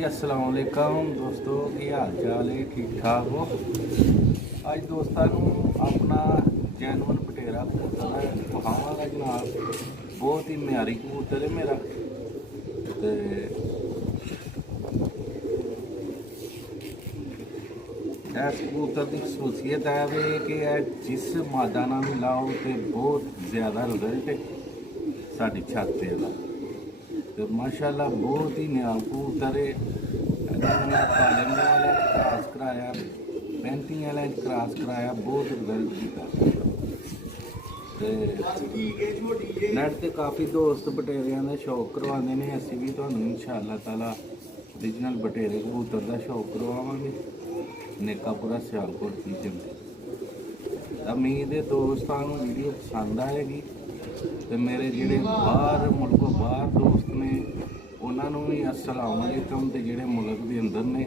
जी अस्सलाम वालेकुम दोस्तों, की हाल चाल है? ठीक ठाक हो? अज दोस्तों अपना जैनवन पटेरा कबूतर वहावागा जनाब। बहुत ही म्यारी कबूतर है मेरा। ते इस कबूतर की खसूसियत है वे कि जिस मादा नाल भी लाओ तो बहुत ज़्यादा रिजल्ट है साड़ी छत का। तो माशाल्लाह बहुत ही नया कबूतर है। काले मुंह वाले क्रॉस कराया, 35 वाले क्रॉस कराया, बहुत रिजल्ट किया। नैट ते काफ़ी दोस्त बटेरिया का शौक करवाते हैं, असी भी तुहानू इंशाअल्लाह ताला ओरिजिनल बटेरे कबूतर का शौक करवावांगे। नेकापुरा सियालकोट की जंगल। उम्मीद है दोस्तों वीडियो पसंद आएगी। तो मेरे जोड़े बाहर मुल्कों बाहर दोस्त ने उन्होंने भी अस्सलाम वालेकुम, तो जोड़े मुल्क के अंदर ने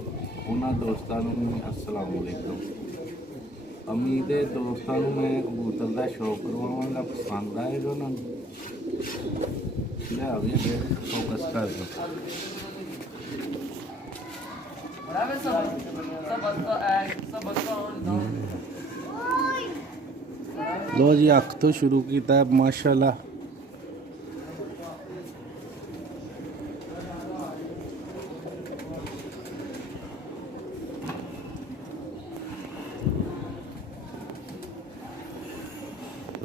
उन्होंने दोस्तों भी अस्सलाम वालेकुम। उम्मीद है दोस्तों मैं कबूतर का शौक करवावांगा, पसंद आएगा उन्होंने। लिया भी फोकस कर दो। लो जी अख तो शुरू किया माशाल्लाह।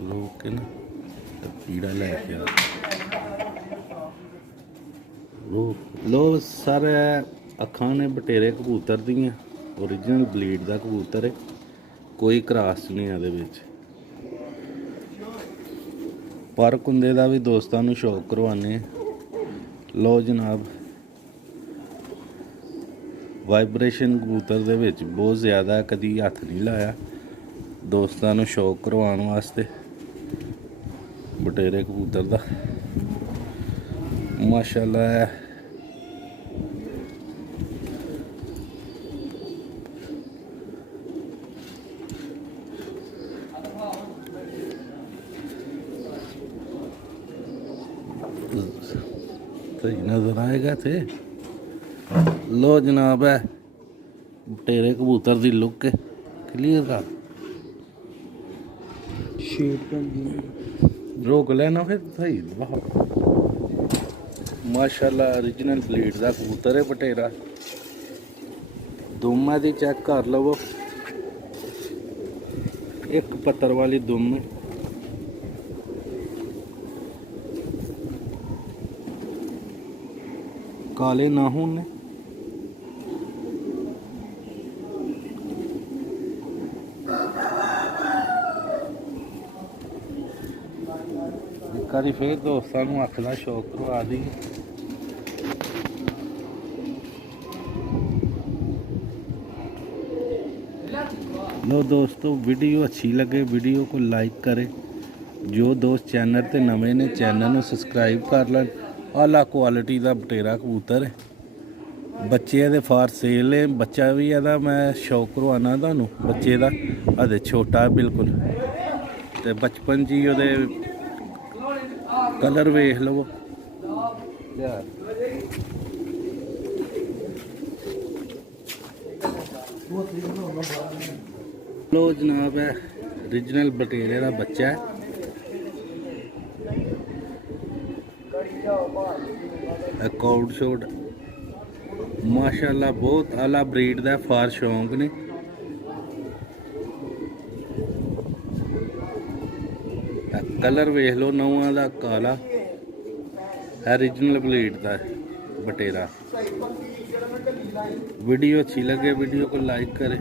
रोक के ना पीड़ा लैके लो सारे अखां ने बटेरे कबूतर दियां, ओरिजिनल ब्लीड का कबूतर है, कोई क्रॉस नहीं है। पर कुंदे का भी दोस्तों को शौक करवाने। लो जनाब वाइब्रेशन कबूतर दे विच बहुत ज़्यादा, कभी हथ नहीं लाया। दोस्तों को शौक करवाने वास्ते बटेरे कबूतर का माशाल्लाह है। सही नजर आएगा थे। लो जनाब है बटेरे कबूतर की लुक क्लियर का रोक लेना फिर सही। माशाल्लाह ओरिजिनल ब्लीड का कबूतर है बटेरा। दुम दी चेक कर लवो, एक पत्तर वाली दुम है। काले नाखून ने। एक बारी फिर दोस्तों को अख का शौक करवा दी। लो दोस्तों वीडियो अच्छी लगे वीडियो को लाइक करें। जो दोस्त चैनल ते नवे ने चैनल को सबसक्राइब कर लें। आला क्वालिटी का बटेरा कबूतर है, बच्चे दे फार सेल है। बच्चा भी है मैं शौक करवाना तुहानू बच्चे का, अदे छोटा है बिल्कुल। तो बचपन जी ओदे कलर वेख लो। लो जनाब है ओरिजिनल बटेरे का बच्चा है। काउट शॉट माशाल्लाह बहुत आला ब्रीड का फार शौक ने। कलर वेख लो नौवां दा काला, ओरिजिनल ब्लीड का बटेरा। वीडियो अच्छी लगे वीडियो को लाइक करें।